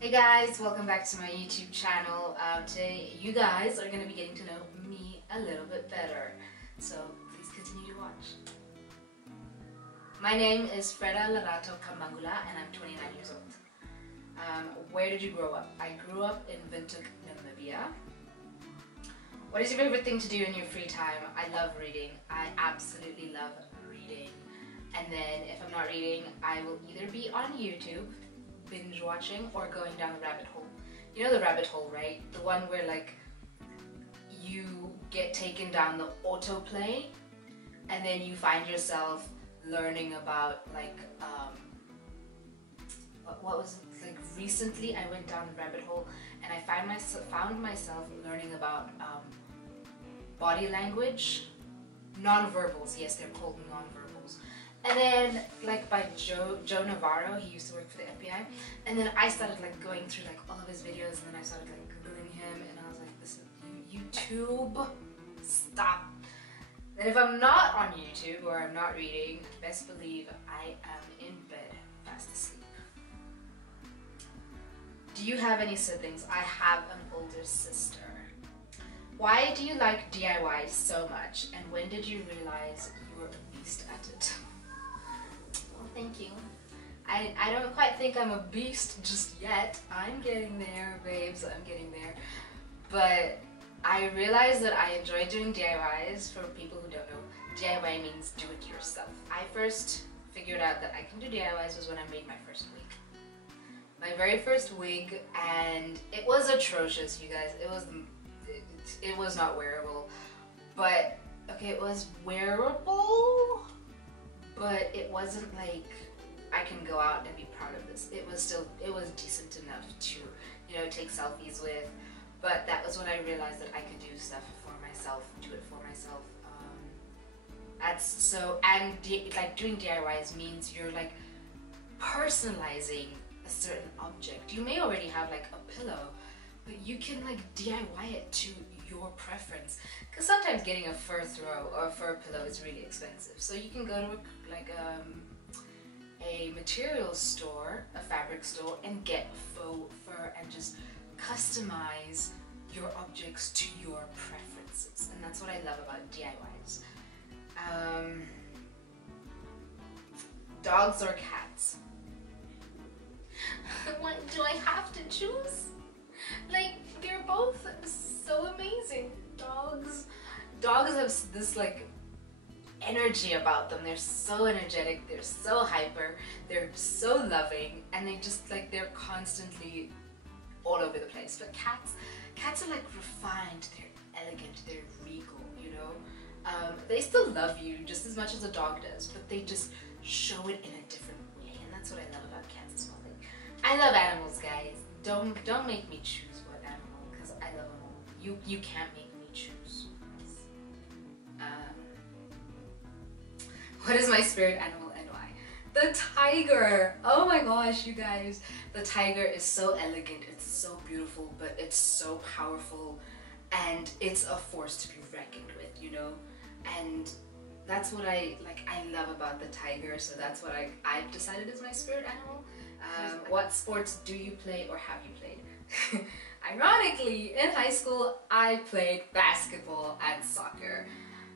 Hey guys, welcome back to my YouTube channel. Today you guys are going to be getting to know me a little bit better, so please continue to watch. My name is Freda Larato Kamangula and I'm 29 years old. Where did you grow up? I grew up in Windhoek, Namibia. What is your favorite thing to do in your free time? I love reading. I absolutely love reading. And then if I'm not reading, I will either be on YouTube binge watching or going down the rabbit hole. You know the rabbit hole, right? The one where like you get taken down the autoplay and then you find yourself learning about like what was it? Like recently I went down the rabbit hole and I found myself learning about body language, non-verbals. Yes, they're called non-verbals. And then, like by Joe Navarro, he used to work for the FBI, and then I started like going through like all of his videos, and then I started like googling him, and I was like, "Listen, YouTube, stop." Then if I'm not on YouTube or I'm not reading, best believe I am in bed, fast asleep. Do you have any siblings? I have an older sister. Why do you like DIY so much, and when did you realize you were a beast at it? Thank you. I don't quite think I'm a beast just yet. I'm getting there, babes, I'm getting there. But I realized that I enjoy doing DIYs. For people who don't know, DIY means do it yourself. I first figured out that I can do DIYs was when I made my first wig. My very first wig, and it was atrocious, you guys. It was not wearable. But, okay, it was wearable, but it wasn't like I can go out and be proud of this. It was decent enough to, you know, take selfies with, but that was when I realized that I could do stuff for myself, do it for myself. Like doing DIYs means you're like personalizing a certain object. You may already have like a pillow, but you can like DIY it to your preference, because sometimes getting a fur throw or a fur pillow is really expensive. So you can go to a materials store, a fabric store, and get faux fur and just customize your objects to your preferences. And that's what I love about DIYs. Dogs or cats? What, do I have to choose? Like, they're both so amazing. Dogs have this like energy about them. They're so energetic, they're so hyper, they're so loving, and they're constantly all over the place. But cats are like refined, they're elegant, they're regal, you know. They still love you just as much as a dog does, but they just show it in a different way, and that's what I love about cats as well. Like, I love animals, guys. Don't make me choose what animal, because I love them all. You can't make me choose. What is my spirit animal and why? The tiger! Oh my gosh, you guys. The tiger is so elegant, it's so beautiful, but it's so powerful, and it's a force to be reckoned with, you know? And that's what I love about the tiger, so that's what I've decided is my spirit animal. What sports do you play or have you played? Ironically, in high school, I played basketball and soccer.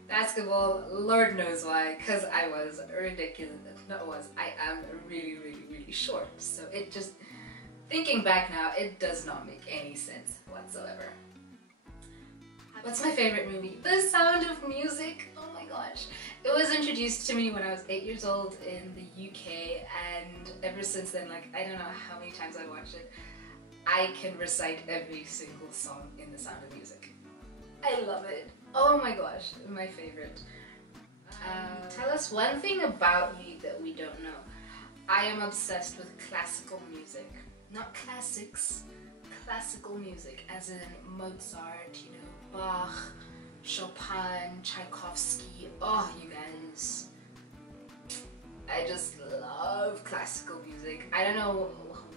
Basketball, Lord knows why, because I was ridiculous. I am really, really, really short. So it just, thinking back now, it does not make any sense whatsoever. What's my favorite movie? The Sound of Music. Oh my gosh. It was introduced to me when I was 8 years old in the UK, and ever since then, like, I don't know how many times I watched it. I can recite every single song in The Sound of Music. I love it. Oh my gosh, my favorite. Tell us one thing about you that we don't know. I am obsessed with classical music. Not classics, classical music, as in Mozart, you know, Bach, Chopin, Tchaikovsky. Oh, you guys. I just love classical music. I don't know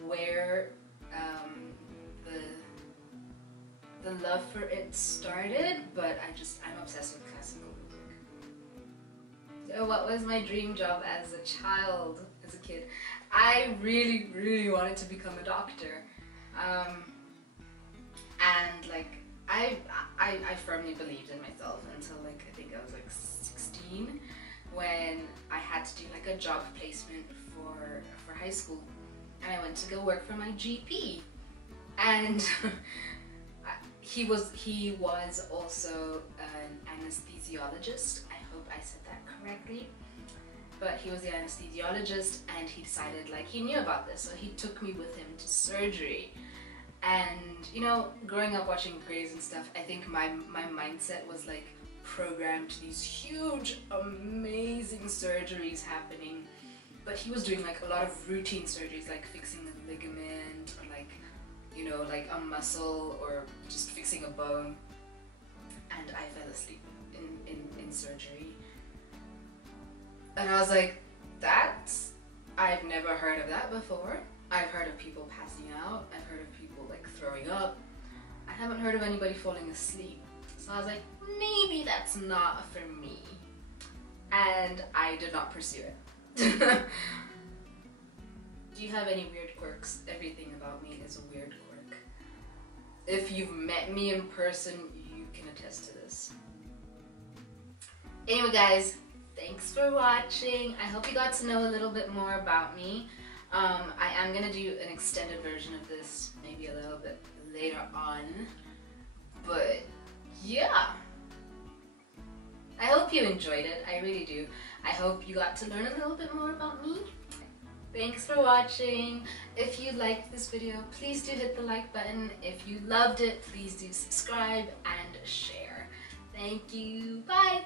where the love for it started, but I'm obsessed with classical music. So what was my dream job as a kid? I really wanted to become a doctor. And like I firmly believed in myself until like I think I was like 16, when I had to do like a job placement for high school, and I went to go work for my GP, and he was also an anesthesiologist. I hope I said that correctly. But he was the anesthesiologist, and he decided, like, he knew about this, so he took me with him to surgery. And you know, growing up watching Grey's and stuff, I think my mindset was like programmed to these huge, amazing surgeries happening. But he was doing like a lot of routine surgeries, like fixing a ligament, or like, you know, like a muscle, or just fixing a bone. And I fell asleep in surgery. And I was like, I've never heard of that before. I've heard of people passing out. I've heard of people like throwing up. I haven't heard of anybody falling asleep. So I was like, maybe that's not for me. And I did not pursue it. Do you have any weird quirks? Everything about me is a weird quirk. If you've met me in person, you can attest to this. Anyway guys, thanks for watching. I hope you got to know a little bit more about me. I am gonna do an extended version of this maybe a little bit later on, but yeah, I hope you enjoyed it. I really do. I hope you got to learn a little bit more about me. Thanks for watching. If you liked this video, please do hit the like button. If you loved it, please do subscribe and share. Thank you. Bye.